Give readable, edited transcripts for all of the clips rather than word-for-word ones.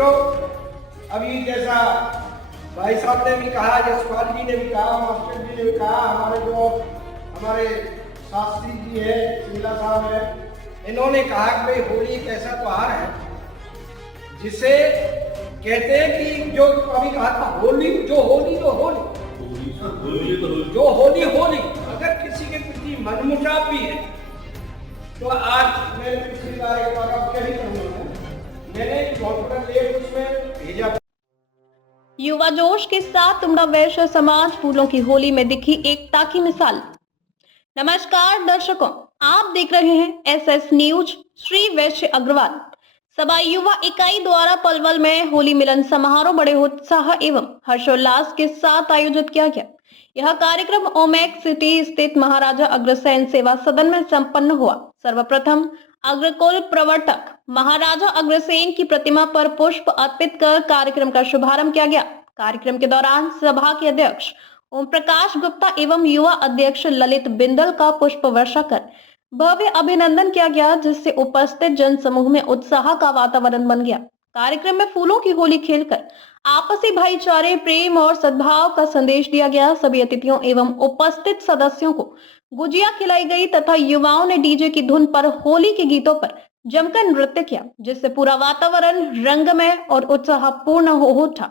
मित्रों, अभी जैसा भाई साहब ने भी कहा, यशपाल जी ने भी कहा, मास्टर जी ने भी कहा, हमारे शास्त्री जी है, सिंगला साहब है, इन्होंने कहा कि भाई होली एक ऐसा त्योहार है जिसे कहते हैं कि जो अभी कहा था होली जो होली अगर किसी के प्रति मनमुटाव भी है तो आज मैं पिछली बार एक बार अब क्या ही करूँगा, मैंने बहुत बड़ा लेख उसमें भेजा। युवा जोश के साथ तुमड़ा वैश्य समाज फूलों की होली में दिखी एकता की मिसाल। नमस्कार दर्शकों, आप देख रहे हैं एसएस न्यूज। श्री वैश्य अग्रवाल सभा युवा इकाई द्वारा पलवल में होली मिलन समारोह बड़े उत्साह एवं हर्षोल्लास के साथ आयोजित किया गया। यह कार्यक्रम ओमेक सिटी स्थित महाराजा अग्रसेन सेवा सदन में संपन्न हुआ। सर्वप्रथम अग्रकुल प्रवर्तक महाराजा अग्रसेन की प्रतिमा पर पुष्प अर्पित कर कार्यक्रम का शुभारंभ किया गया। कार्यक्रम के दौरान सभा के अध्यक्ष ओम प्रकाश गुप्ता एवं युवा अध्यक्ष ललित बिंदल का पुष्प वर्षा कर भव्य अभिनंदन किया गया, जिससे उपस्थित जन समूह में उत्साह का वातावरण बन गया। कार्यक्रम में फूलों की होली खेलकर आपसी भाईचारे, प्रेम और सद्भाव का संदेश दिया गया। सभी अतिथियों एवं उपस्थित सदस्यों को गुजिया खिलाई गई तथा युवाओं ने डीजे की धुन पर होली के गीतों पर जमकर नृत्य किया, जिससे पूरा वातावरण रंगमय और उत्साहपूर्ण हो उठा।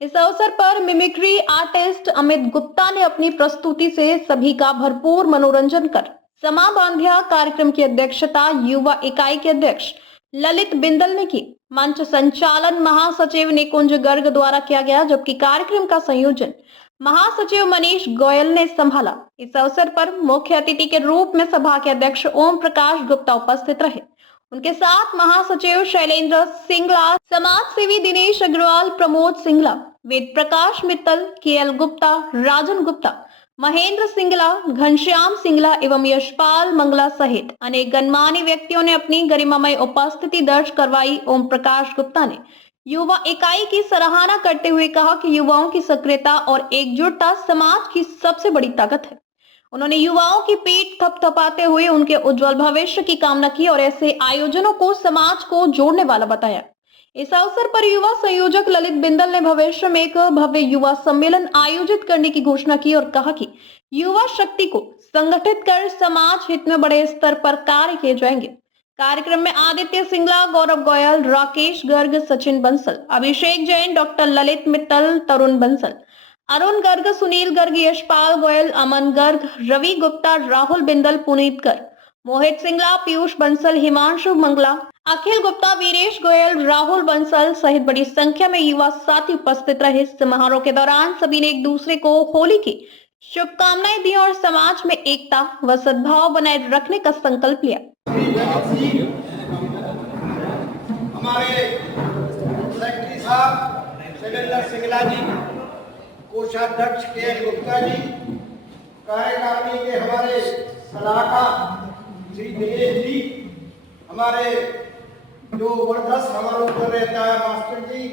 इस अवसर पर मिमिक्री आर्टिस्ट अमित गुप्ता ने अपनी प्रस्तुति से सभी का भरपूर मनोरंजन कर समा बांधिया। कार्यक्रम की अध्यक्षता युवा इकाई के अध्यक्ष ललित बिंदल ने की। मंच संचालन महासचिव निकुंज गर्ग द्वारा किया गया, जबकि कार्यक्रम का संयोजन महासचिव मनीष गोयल ने संभाला। इस अवसर पर मुख्य अतिथि के रूप में सभा के अध्यक्ष ओम प्रकाश गुप्ता उपस्थित रहे। उनके साथ महासचिव शैलेंद्र सिंगला, समाज सेवी दिनेश अग्रवाल, प्रमोद सिंगला, वेद प्रकाश मित्तल, केएल गुप्ता, राजन गुप्ता, महेंद्र सिंगला, घनश्याम सिंगला एवं यशपाल मंगला सहित अनेक गणमान्य व्यक्तियों ने अपनी गरिमामय उपस्थिति दर्ज करवाई। ओम प्रकाश गुप्ता ने युवा इकाई की सराहना करते हुए कहा कि युवाओं की सक्रियता और एकजुटता समाज की सबसे बड़ी ताकत है। उन्होंने युवाओं की पीठ थपथपाते हुए उनके उज्जवल भविष्य की कामना की और ऐसे आयोजनों को समाज को जोड़ने वाला बताया। इस अवसर पर युवा संयोजक ललित बिंदल ने भविष्य में एक भव्य युवा सम्मेलन आयोजित करने की घोषणा की और कहा कि युवा शक्ति को संगठित कर समाज हित में बड़े स्तर पर कार्य किए जाएंगे। कार्यक्रम में आदित्य सिंगला, गौरव गोयल, राकेश गर्ग, सचिन बंसल, अभिषेक जैन, डॉक्टर ललित मित्तल, तरुण बंसल, अरुण गर्ग, सुनील गर्ग, यशपाल गोयल, अमन गर्ग, रवि गुप्ता, राहुल बिंदल, पुनीत गर्ग, मोहित सिंगला, पीयूष बंसल, हिमांशु मंगला, अखिल गुप्ता, वीरेश गोयल, राहुल बंसल सहित बड़ी संख्या में युवा साथी उपस्थित रहे। समारोह के दौरान सभी ने एक दूसरे को होली की शुभकामनाएं दी और समाज में एकता व सद्भाव बनाए रखने का संकल्प लिया। हमारे सेक्रेटरी साहब शैलेंद्र सिंगला जी, कोषाध्यक्ष केएल गुप्ता जी, कार्यकारिणी के हमारे सलाहकार श्री दिनेश जी, हमारे जो वर्धस हमारे ऊपर रहता है मास्टर जी,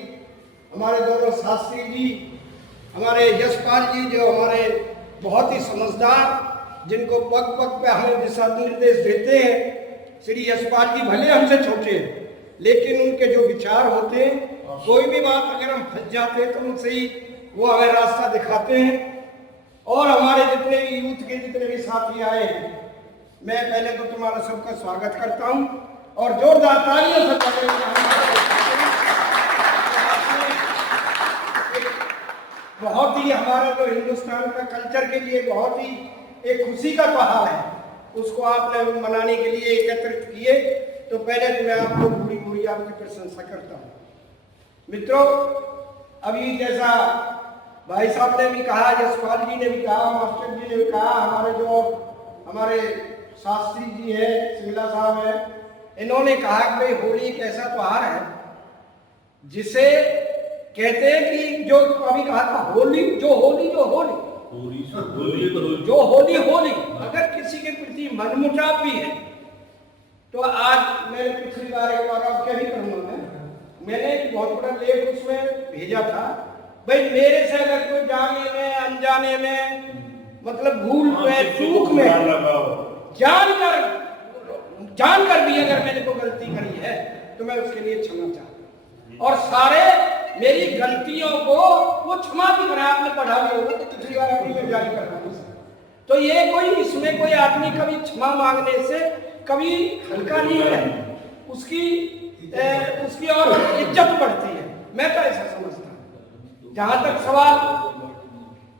हमारे दोनों शास्त्री जी, हमारे यशपाल जी जो हमारे बहुत ही समझदार, जिनको पग पग पे हमें दिशा निर्देश देते हैं। श्री यशपाल जी भले हमसे छोटे हैं, लेकिन उनके जो विचार होते हैं, कोई भी बात अगर हम फंस जाते हैं तो उनसे ही वो हमें रास्ता दिखाते हैं। और हमारे जितने भी यूथ के जितने भी साथी आए हैं, मैं पहले तो तुम्हारा सबका स्वागत करता हूं और जोरदार तालियों से बहुत ही हमारा जो हिंदुस्तान का कल्चर के लिए बहुत ही एक खुशी का त्योहार है, उसको आपने मनाने के लिए एकत्रित किए, तो पहले तो मैं आपको पूरी पूरी आपकी प्रशंसा करता हूँ। मित्रों, अभी जैसा भाई साहब ने भी कहा, यशपाल जी ने भी कहा, मास्टर जी ने भी कहा, हमारे शास्त्री जी हैं, सिंगला साहब हैं, इन्होंने कहा कि भाई होली एक ऐसा त्योहार है जिसे कहते हैं कि जो अभी कहा था होली जो होली अगर किसी के प्रति मनमुटाव भी है तो आज मैंने पिछली बार एक बार अब क्या ही करूँगा, मैंने एक बहुत बड़ा लेख उसमें भेजा था। भाई मेरे से अगर कोई जाने में अनजाने में मतलब भूल में चूक में जानकर भी अगर मैंने कोई गलती करी है तो मैं उसके लिए क्षमा चाहता हूं। और सारे मेरी गलतियों को वो क्षमा भी करा। आपने पढ़ा भी होगा तो पिछली बार अपनी में जारी करना। तो ये कोई इसमें कोई आदमी कभी क्षमा मांगने से कभी हल्का नहीं है, उसकी और इज्जत बढ़ती है। मैं तो ऐसा समझता हूँ। जहां तक सवाल,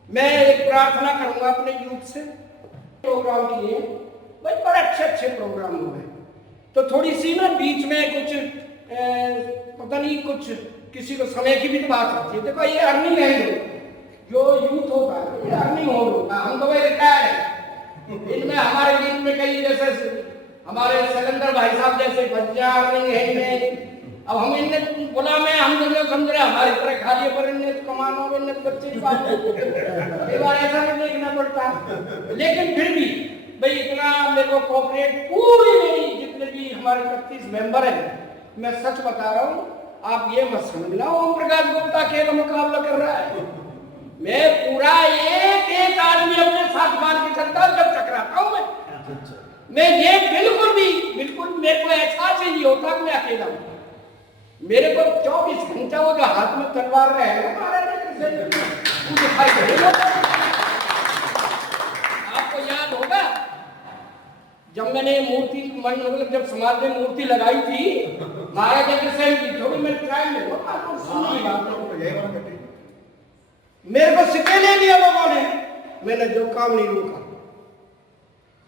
मैं एक प्रार्थना करूंगा अपने यूथ से। प्रोग्राम किए भाई, बड़े अच्छे प्रोग्राम हुए, तो थोड़ी सी ना बीच में कुछ पता नहीं, कुछ किसी को समय की भी तो बात होती है। देखो ये अर्निंग है, जो यूथ होता है ये अर्निंग होता है। हम तो भाई रिटायर है, इनमें हमारे बीच में कई जैसे हमारे सिलेंडर भाई साहब जैसे बच्चा अर्निंग है इनमें। अब हम इनने बोला मैं हम तो समझ रहे हमारी तरह खाली पर इनने तो कमाना हो, इनने बच्चे की बात कई बार ऐसा भी देखना पड़ता। लेकिन फिर भी भाई इतना मेरे को कोऑपरेट पूरी मेरी जितने भी हमारे 31 मेंबर हैं, मैं सच बता रहा हूँ, आप ये मत समझना ओम प्रकाश गुप्ता अकेला मुकाबला कर रहा है। मैं पूरा एक आदमी अपने साथ मान के चलता जब टकराता हूँ मैं ये बिल्कुल मेरे को एहसास ही नहीं होता कि मैं अकेला हूँ। मेरे को 24 घंटा वो जो हाथ में तलवार रहेगा आपको याद होगा जब मैंने मूर्ति मतलब जब समाज में मूर्ति लगाई थी महाराज अग्रसेन की, थोड़ी मेरी टाइम में मेरे को सिक्के ले लिया लोगों ने, मैंने जो काम नहीं रोका।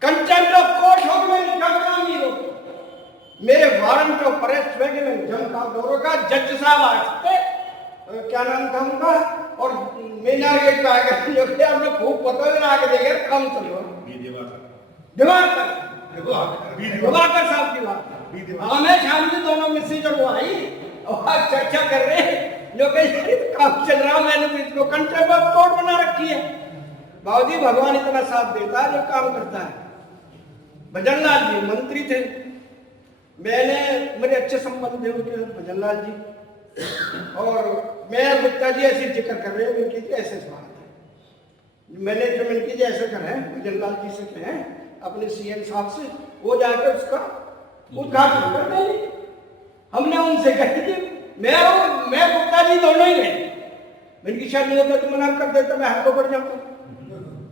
कंटेम्प्ट ऑफ कोर्ट हो गया, मैंने जब काम नहीं रोका। मेरे वारंट ऑफ अरेस्ट हुए, मैंने जम का दौरों का जज साहब आए, क्या नाम था उनका, और मीनार गेट पे आगे आपने खूब पता है आगे देखे काम चलो दिवाकर साहब की बात। हमें शामिल दोनों में से जब वो आई और चर्चा कर रहे हैं जो काम चल रहा, मैंने तो इसको कंटेम्प्ट ऑफ कोर्ट बना रखी है। बाबूजी भगवान इतना साथ देता है जो काम करता है। भजनलाल जी मंत्री थे, मैंने मेरे अच्छे संबंध थे उनके भजनलाल जी, और मैं गुप्ता जी ऐसे जिक्र कर रहे हैं इनकी ऐसे बात है। मैंने जो इनकी ऐसे करें भजनलाल जी से कहें अपने सीएम साहब से, वो जाकर उसका उद्घाटन कर देंगे। हमने उनसे कह दिया मैं गुप्ता जी दोनों ही गए, इनकी शायद नहीं होता तो मना कर देता, मैं हाथों बढ़ जाता।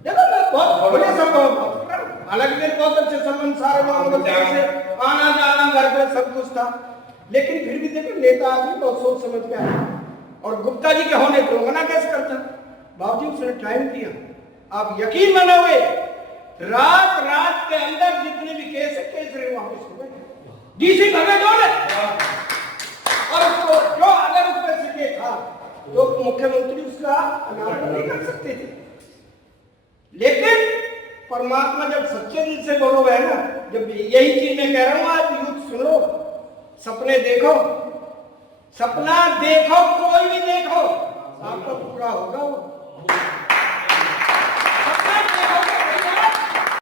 देखो मैं बहुत बड़े संभव, हालांकि मेरे बहुत अच्छे संबंध सारे लोगों से आना जाना घर पे सब कुछ था, लेकिन फिर भी देखो नेता आदमी बहुत सोच समझ के आया। और गुप्ता जी के होने को मना कैसे करता? बाबूजी उसने टाइम दिया, आप यकीन मानोगे रात के अंदर जितने भी केस है केस रहे वापस हो गए, डीसी भगे दौड़े। और उसको जो अगर उस पर सिक्के था तो मुख्यमंत्री उसका अनादर नहीं कर सकते थे। लेकिन परमात्मा जब सच्चे दिल से बोलो है ना, जब यही चीज मैं कह रहा हूं आज यूथ सुनो, सपने देखो, सपना देखो, कोई भी देखो, आपका पूरा होगा वो।